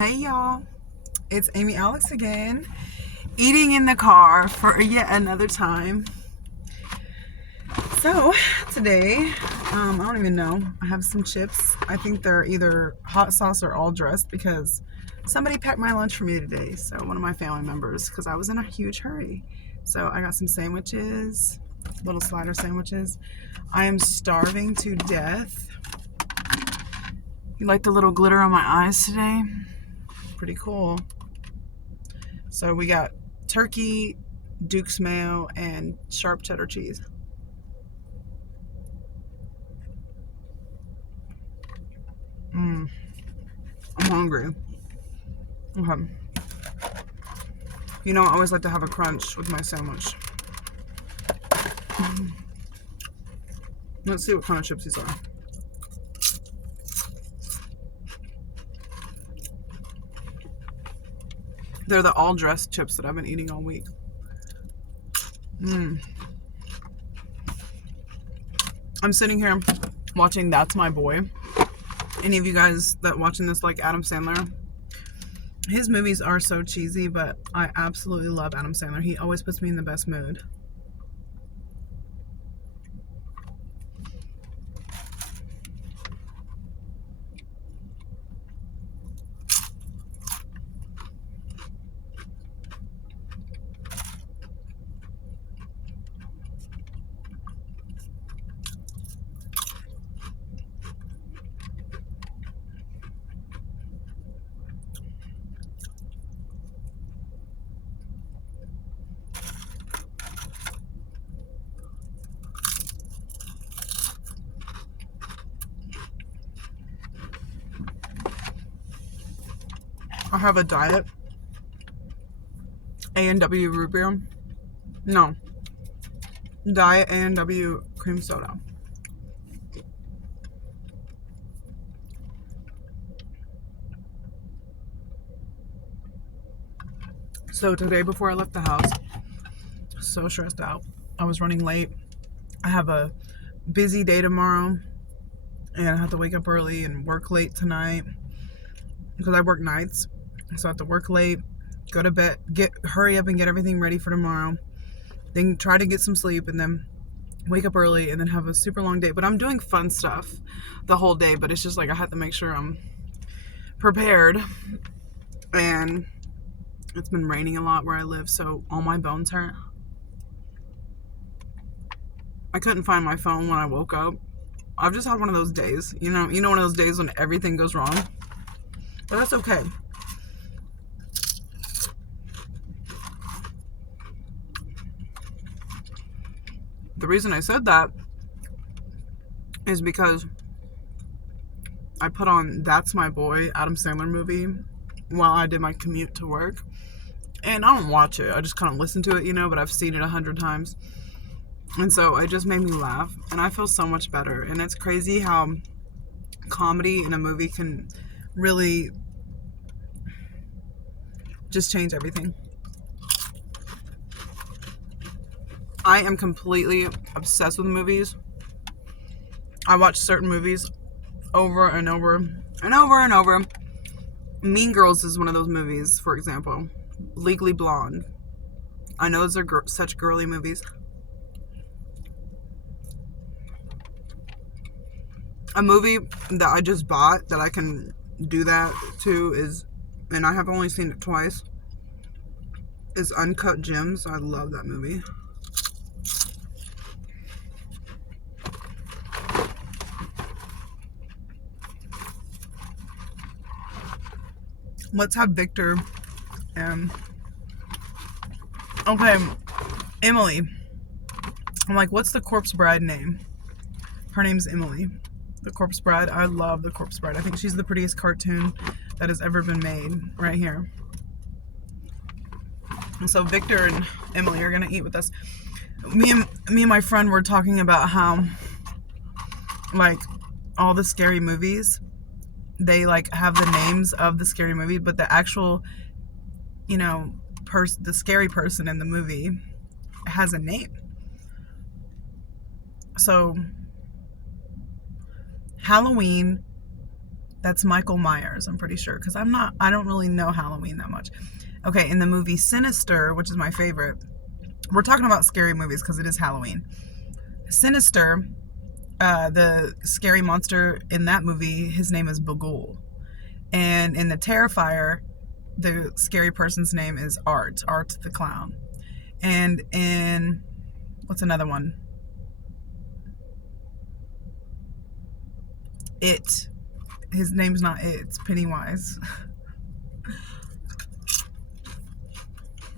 Hey y'all, it's Amy Alex again, eating in the car for yet another time. So today, I don't even know, I have some chips. I think they're either hot sauce or all dressed because somebody packed my lunch for me today. So one of my family members, because I was in a huge hurry. So I got some sandwiches, little slider sandwiches. I am starving to death. You like the little glitter on my eyes today? Pretty cool. So we got turkey, Duke's mayo, and sharp cheddar cheese. I'm hungry. Okay. You know, I always like to have a crunch with my sandwich. Let's see what kind of chips these are. They're the all dressed chips that I've been eating all week. I'm sitting here watching That's My Boy. Any of you guys that watching this like Adam Sandler? His movies are so cheesy, but I absolutely love Adam Sandler. He always puts me in the best mood. I have a diet A&W root beer. No, diet A&W cream soda. So today before I left the house, so stressed out. I was running late. I have a busy day tomorrow and I have to wake up early and work late tonight because I work nights. So I have to work late, go to bed, hurry up and get everything ready for tomorrow. Then try to get some sleep and then wake up early and then have a super long day. But I'm doing fun stuff the whole day, but it's just like I have to make sure I'm prepared. And it's been raining a lot where I live, so all my bones hurt. I couldn't find my phone when I woke up. I've just had one of those days, you know one of those days when everything goes wrong. But that's okay. The reason I said that is because I put on That's My Boy, Adam Sandler movie, while I did my commute to work. And I don't watch it. I just kind of listen to it, but I've seen it 100 times. And so it just made me laugh. And I feel so much better. And it's crazy how comedy in a movie can really just change everything. I am completely obsessed with movies. I watch certain movies over and over and over and over. Mean Girls is one of those movies, for example. Legally Blonde. I know those are such girly movies. A movie that I just bought that I can do that to is, and I have only seen it twice, is Uncut Gems. I love that movie. Let's have Victor and okay, Emily. I'm like, what's the Corpse Bride name? Her name's Emily. The Corpse Bride. I love the Corpse Bride. I think she's the prettiest cartoon that has ever been made right here. And so Victor and Emily are gonna eat with us. Me and my friend were talking about how like all the scary movies, they like have the names of the scary movie, but the actual, the scary person in the movie has a name. So Halloween That's Michael Myers, I'm pretty sure, because I don't really know Halloween that much. Okay, in the movie Sinister, which is my favorite, we're talking about scary movies because it is Halloween. Sinister, the scary monster in that movie, his name is Bughuul. And in the Terrifier, the scary person's name is Art the clown. And in, what's another one? It. His name's not It, it's Pennywise.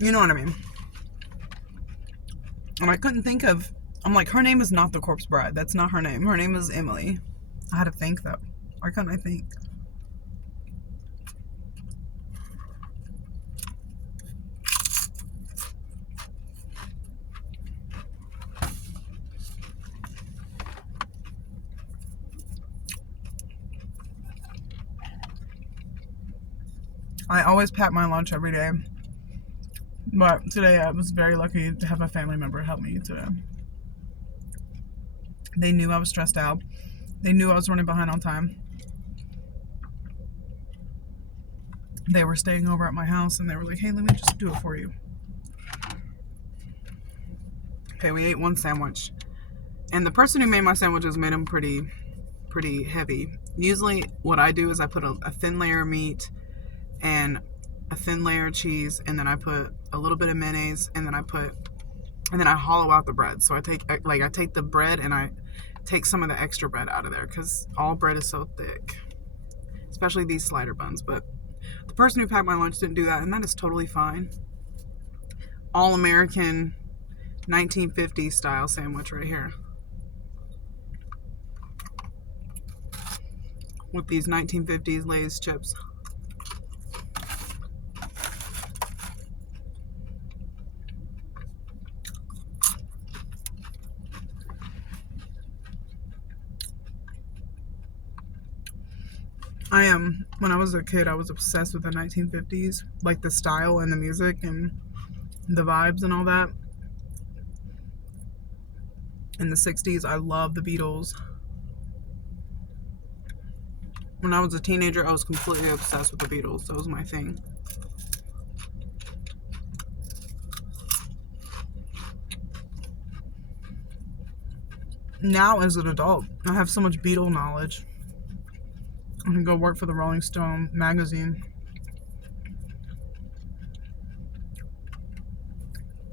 You know what I mean? And I couldn't think of, I'm like, her name is not the Corpse Bride. That's not her name. Her name is Emily. I had to think though. Why couldn't I think? I always pack my lunch every day. But today I was very lucky to have a family member help me today. They knew I was stressed out. They knew I was running behind on time. They were staying over at my house and they were like, hey, let me just do it for you. Okay, we ate one sandwich. And the person who made my sandwiches made them pretty heavy. Usually what I do is I put a thin layer of meat and a thin layer of cheese, and then I put a little bit of mayonnaise, and then I hollow out the bread. So I take the bread and I take some of the extra bread out of there because all bread is so thick, especially these slider buns. But the person who packed my lunch didn't do that, and that is totally fine. All American 1950s style sandwich right here with these 1950s Lay's chips. When I was a kid, I was obsessed with the 1950s, like the style and the music and the vibes and all that. In the 60s, I loved the Beatles. When I was a teenager, I was completely obsessed with the Beatles. That was my thing. Now, as an adult, I have so much Beatle knowledge. I can go work for the Rolling Stone magazine.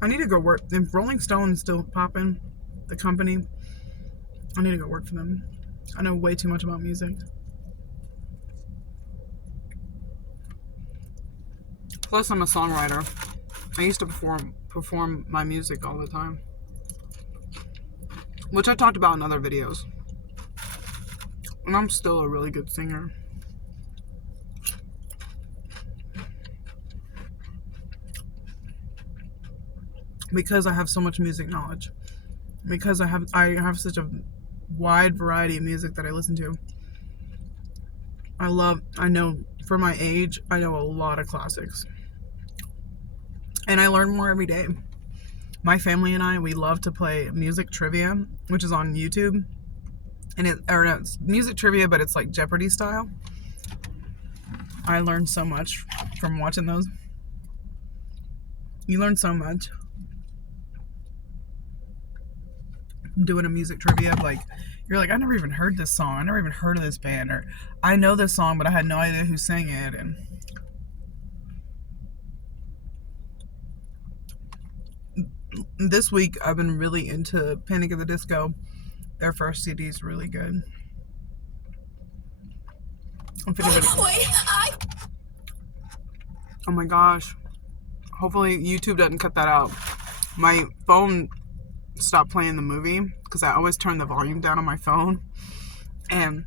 I need to go work. If Rolling Stone is still popping, the company, I need to go work for them. I know way too much about music. Plus, I'm a songwriter. I used to perform my music all the time, which I talked about in other videos. And I'm still a really good singer. Because I have so much music knowledge. Because I have such a wide variety of music that I listen to. I know, for my age, I know a lot of classics. And I learn more every day. My family and I, we love to play music trivia, which is on YouTube. And it's music trivia, but it's like Jeopardy style. I learned so much from watching those. You learn so much doing a music trivia. Like, you're like, I never even heard this song. I never even heard of this band. Or I know this song, but I had no idea who sang it. And this week, I've been really into Panic at the Disco. Their first CD is really good. Oh my gosh. Hopefully YouTube doesn't cut that out. My phone stopped playing the movie because I always turn the volume down on my phone. And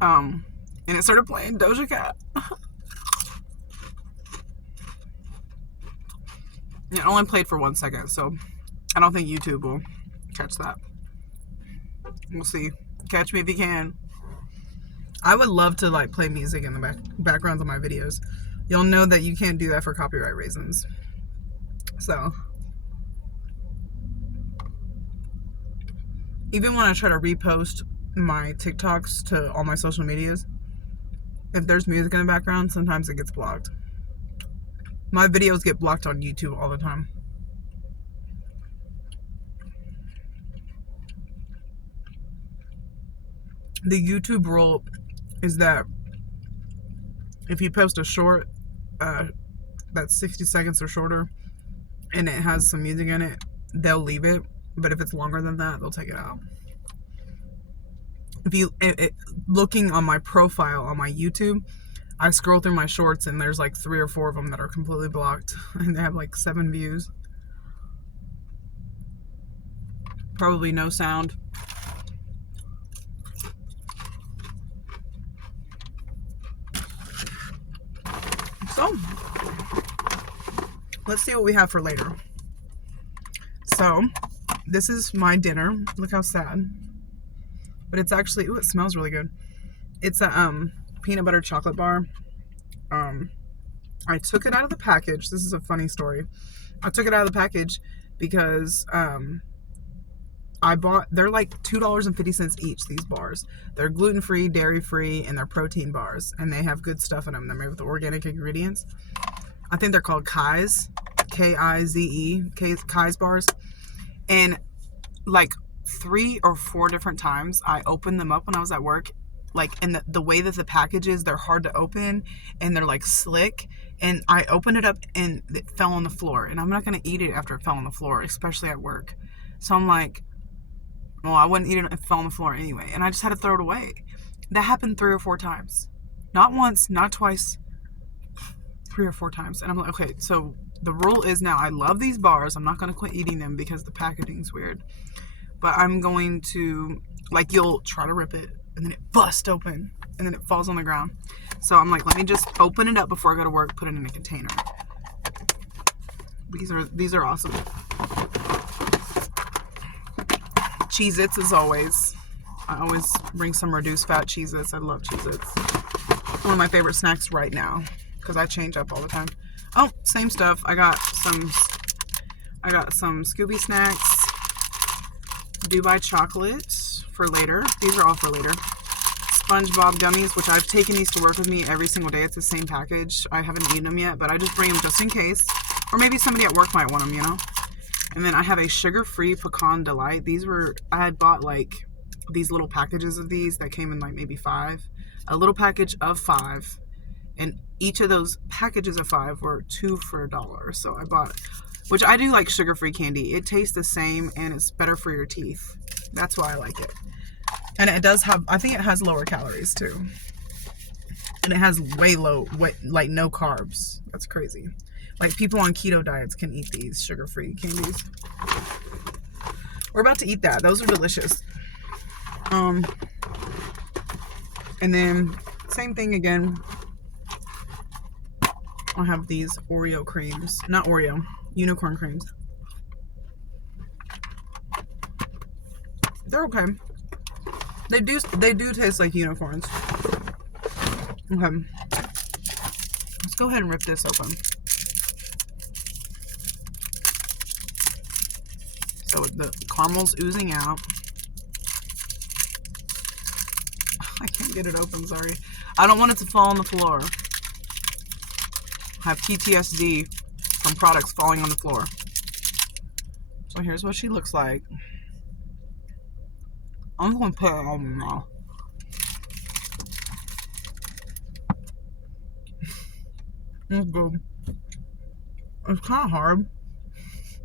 it started playing Doja Cat. It only played for 1 second, so I don't think YouTube will catch that. We'll see. Catch me if you can. I would love to like play music in the backgrounds of my videos. You'll know that you can't do that for copyright reasons. So even when I try to repost my TikToks to all my social medias, if there's music in the background, sometimes it gets blocked. My videos get blocked on YouTube all the time. The YouTube rule is that if you post a short that's 60 seconds or shorter and it has some music in it, they'll leave it. But if it's longer than that, they'll take it out. If you looking on my profile on my YouTube, I scroll through my shorts and there's like 3 or 4 of them that are completely blocked and they have like 7 views. Probably no sound. So, let's see what we have for later. So, this is my dinner. Look how sad. But it's actually, ooh, it smells really good. It's a peanut butter chocolate bar. I took it out of the package. This is a funny story. I took it out of the package because they're like $2.50 each, these bars. They're gluten-free, dairy-free, and they're protein bars. And they have good stuff in them. They're made with organic ingredients. I think they're called Kai's. K-I-Z-E. Kai's bars. And like 3 or 4 different times, I opened them up when I was at work. Like, and the way that the package is, they're hard to open. And they're like slick. And I opened it up and it fell on the floor. And I'm not going to eat it after it fell on the floor, especially at work. So I'm like, well, I wouldn't eat it if it fell on the floor anyway. And I just had to throw it away. That happened 3 or 4 times. Not once, not twice. 3 or 4 times. And I'm like, okay, so the rule is now I love these bars. I'm not going to quit eating them because the packaging's weird. But I'm going to, like, you'll try to rip it and then it busts open and then it falls on the ground. So I'm like, let me just open it up before I go to work, put it in a container. These are awesome. Cheez-Its as always. I always bring some reduced fat Cheez-Its. I love Cheez-Its. One of my favorite snacks right now because I change up all the time. Oh, same stuff. I got some Scooby snacks. Dubai chocolate for later. These are all for later. SpongeBob gummies, which I've taken these to work with me every single day. It's the same package. I haven't eaten them yet, but I just bring them just in case. Or maybe somebody at work might want them, you know? And then I have a sugar-free pecan delight. I had bought like these little packages of these that came in like maybe 5. A little package of 5. And each of those packages of 5 were 2 for $1. So I bought it. Which I do like sugar-free candy. It tastes the same and it's better for your teeth. That's why I like it. And it does have, I think it has lower calories too. And it has like no carbs. That's crazy. Like people on keto diets can eat these sugar-free candies. We're about to eat that. Those are delicious. And then same thing again. I have these Oreo creams. Not Oreo. Unicorn creams. They're okay. They do taste like unicorns. Okay. Let's go ahead and rip this open. So the caramel's oozing out. I can't get it open, sorry. I don't want it to fall on the floor. I have PTSD from products falling on the floor. So here's what she looks like. I'm going to put it on now. It's good. It's kind of hard,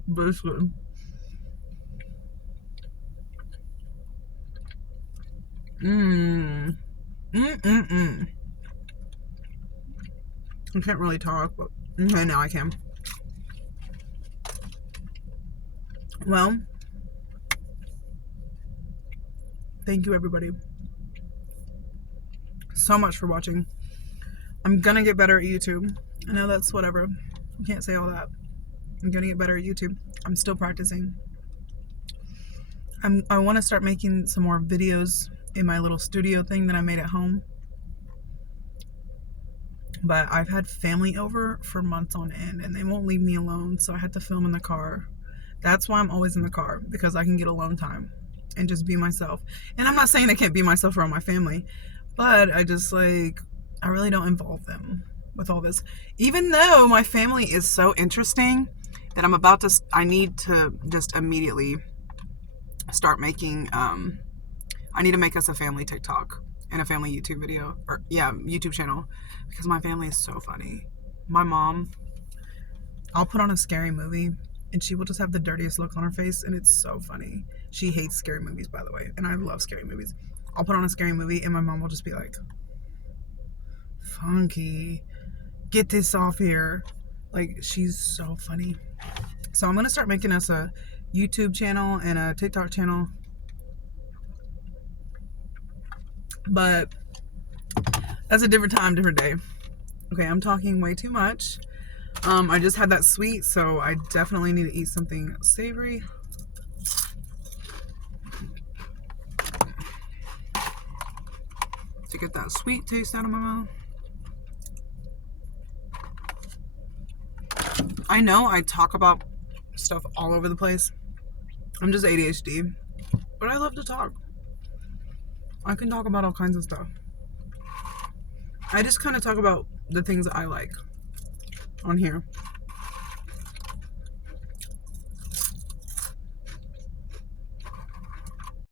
but it's good. I can't really talk, but okay, now I can. Well, thank you everybody so much for watching. I'm gonna get better at YouTube. I know that's whatever. You can't say all that. I'm gonna get better at YouTube. I'm still practicing. I want to start making some more videos in my little studio thing that I made at home. But I've had family over for months on end and they won't leave me alone, so I had to film in the car. That's why I'm always in the car, because I can get alone time and just be myself. And I'm not saying I can't be myself around my family, but I just like, I really don't involve them with all this. Even though my family is so interesting that I need to just immediately start making, I need to make us a family TikTok and a family YouTube video, or yeah, YouTube channel, because my family is so funny. My mom, I'll put on a scary movie and she will just have the dirtiest look on her face, and it's so funny. She hates scary movies, by the way, and I love scary movies. I'll put on a scary movie and my mom will just be like, Funky, get this off here. Like, she's so funny. So I'm gonna start making us a YouTube channel and a TikTok channel, but that's a different time, different day. Okay, I'm talking way too much. I just had that sweet, so I definitely need to eat something savory. To get that sweet taste out of my mouth. I know I talk about stuff all over the place. I'm just ADHD, but I love to talk. I can talk about all kinds of stuff. I just kind of talk about the things that I like on here.